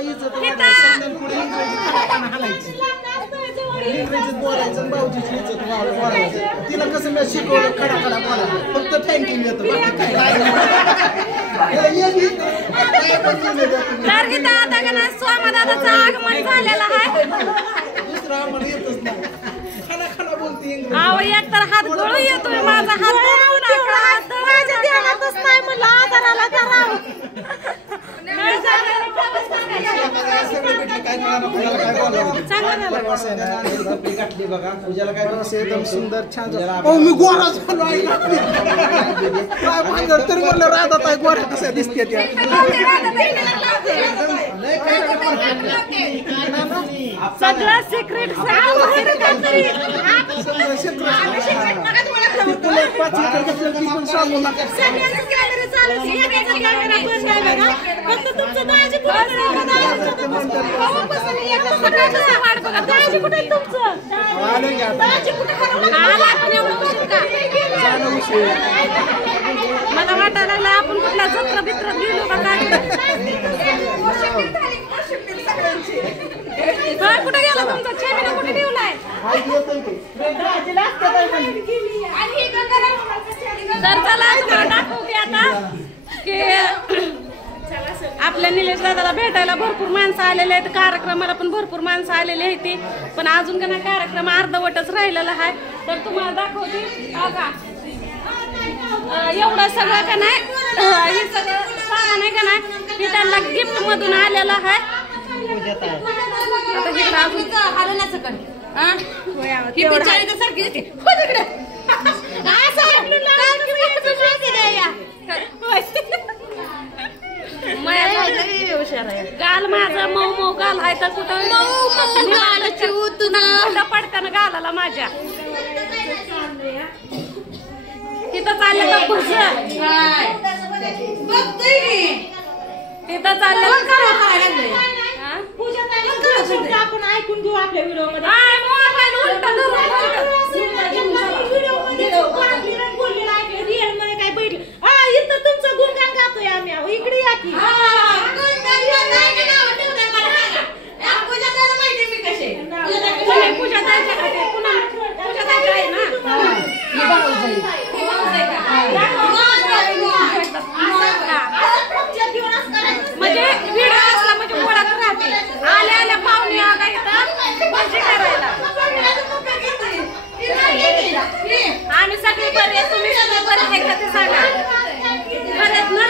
इज्जत वाढायची पुढे हालायची इंग्रजीत बोलायचं भाऊजीची इज्जत वाढवायची तिला कसं मी शिकवलं खडा खडा बोलायला फक्त थँक्यू येतो बाकी काय आता का ना स्वामदादाचं आगमन झालेलं आहे दुसरं आम्हाला येतच नाही खडा खडा बोलते इंग्रजी अहो एक तर हात गळू येतोय माझा हात माझ्या ध्यानातच नाही म्हणलं आधाराला करावं एकदम सुंदर छान मी गोरा झालो तरी म्हणलं राधा ताई गोऱ्या कशा दिसते त्या सगळं सिक्रेट मला वाटायला लागलं आपण कुठला जत्रा बित्र गेलो का काय कुठे गेला तुमचा चेमिना कुठे ठेवलाय तर चला तुम्हाला दाखवते आता की आपल्या निलेश दादाला भेटायला भरपूर माणसं आलेले आहेत कार्यक्रमाला पण भरपूर माणसं आलेली आहेत ती पण अजून का नाही कार्यक्रम अर्धवटच राहिलेला आहे तर तुम्हाला दाखवते बघा एवढं सगळं का नाही हे सगळं सामान आहे का नाही हे त्यांना गिफ्ट मधून आलेलं आहे आता हे अजून हलवण्याचं कण गाल माझा मऊ मऊ गाल आहे तर कुठं पडकानं गालाला माझ्या तिथं चाललं तर खुश तिथं चाललं आपण ऐकून घेऊ आपल्या व्हिडिओ मध्ये मोबाईल उलटा रिअल मध्ये काय बैठलं इथं तुमचं गुणगान गातोय आम्ही इकडे या की पूजा आहे ना म्हणजे व्हिडिओ असला म्हणजे ओळख राहते आल्या आल्या पाहुणे आला इथं भजी करायला आम्ही सगळे बरे तुम्ही सगळे बरे आहे का ते सांगा बरेच ना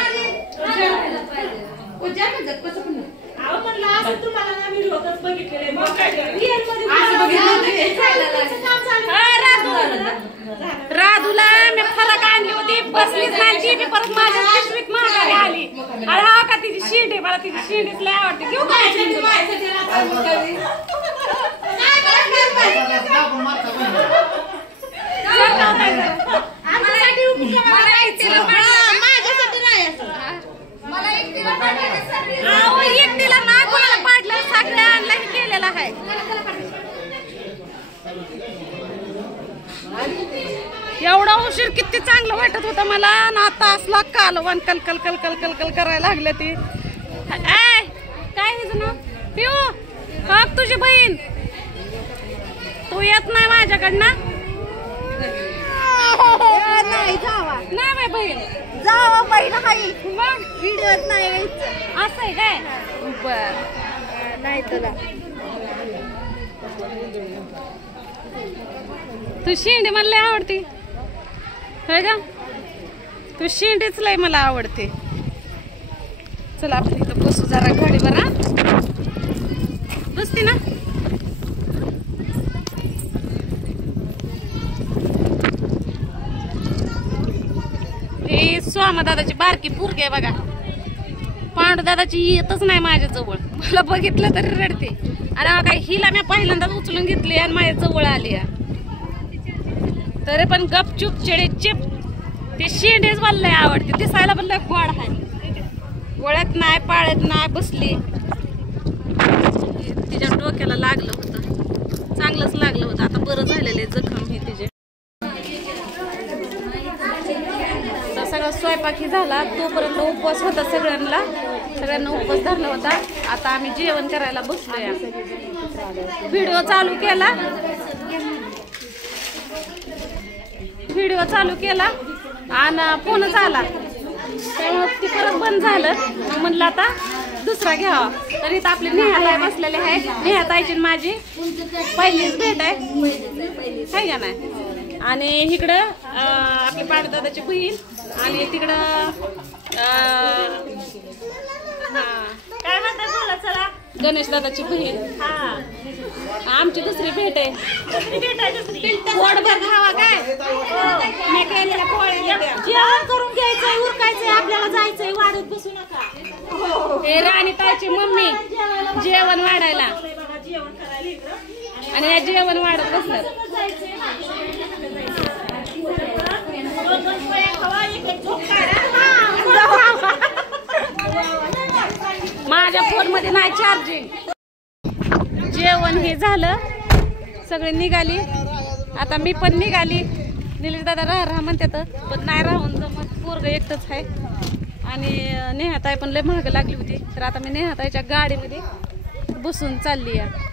राधूला मी फरक आणली होती बसलीच नाही ती परत माझ्या पिशवीत माघारी आली अरे हा का तिची शीट आहे मला तिची शीटच लय आवडते घेऊ काय एकटीला ना कोणाला पाडलं सगळ्या आणला हे केलेलं आहे एवढा उशीर किती चांगलं वाटत होतं मला ना आता असला कालवण कलकल कलकल कलकल करायला लागले ती काय हिचं ना पिऊ बघ तुझी बहीण तू येत नाही माझ्याकडनं नाही जावा नाही माझी बहीण जावा बहीण हाय मग व्हिडिओत नाही असं आहे काय बर नाही तुला तू शेंडी मला लय आवडते होय का तू शेंडीच लय मला आवडते चला आपण इथं बसू जरा गाडीवर बसते ना हे स्वामा दादाची बारकी पोरगी आहे बघा पांडू दादाची येतच नाही माझ्या जवळ मला बघितलं तरी रडते अरे काय हिला मी पहिल्यांदाच उचलून घेतली आणि माझ्या जवळ आली तरी पण गपचूप चिप ते शेंडीच मला लय आवडते दिसायला पण लय गोड आहे गोळ्यात नाही पाळ्यात नाही बसली तिच्या डोक्याला लागलं होतं चांगलंच लागलं होतं आता बरं झालेलं आहे जखम ही तिचे सगळं स्वयंपाक ही झाला, तोपर्यंत उपवास होता सगळ्यांना उपवास धरला होता. आता आम्ही जेवण करायला बसलोय. व्हिडिओ चालू केला आणि फोनच आला, त्यामुळे ती परत बंद झालं. मग म्हणलं आता दुसरा घ्यावा. तर इथं आपली नेहाताई बसलेले आहे. नेहाताईची माझी पहिलीच भेट आहे का नाही. आणि इकडं आपली पांडुदादाची बहीण आणि तिकडं काय म्हणतात बोला चला गणेश दादाची बहीण. आमची दुसरी भेट आहे. पोटभर खावा काय मी केलेल्या पोळ्या जेवण करून घ्यायचंय, उरकायचंय, आपल्याला जायचंय, वाढत बसू नका. हे राणीताईची मम्मी जेवण वाढायला आणि या जेवण वाढत बसलं. माझ्या फोन मध्ये नाही चार्जिंग. जेवण हे झालं, सगळे निघाली. आता मी पण निघाली. निलेश दादा राहा म्हणतात, पण नाही राहून जमत, पोरग एकटंच आहे. आणि नेहाताई पण लय महाग लागली होती. तर आता मी नेहाताईच्या गाडीमध्ये बसून चालली आहे.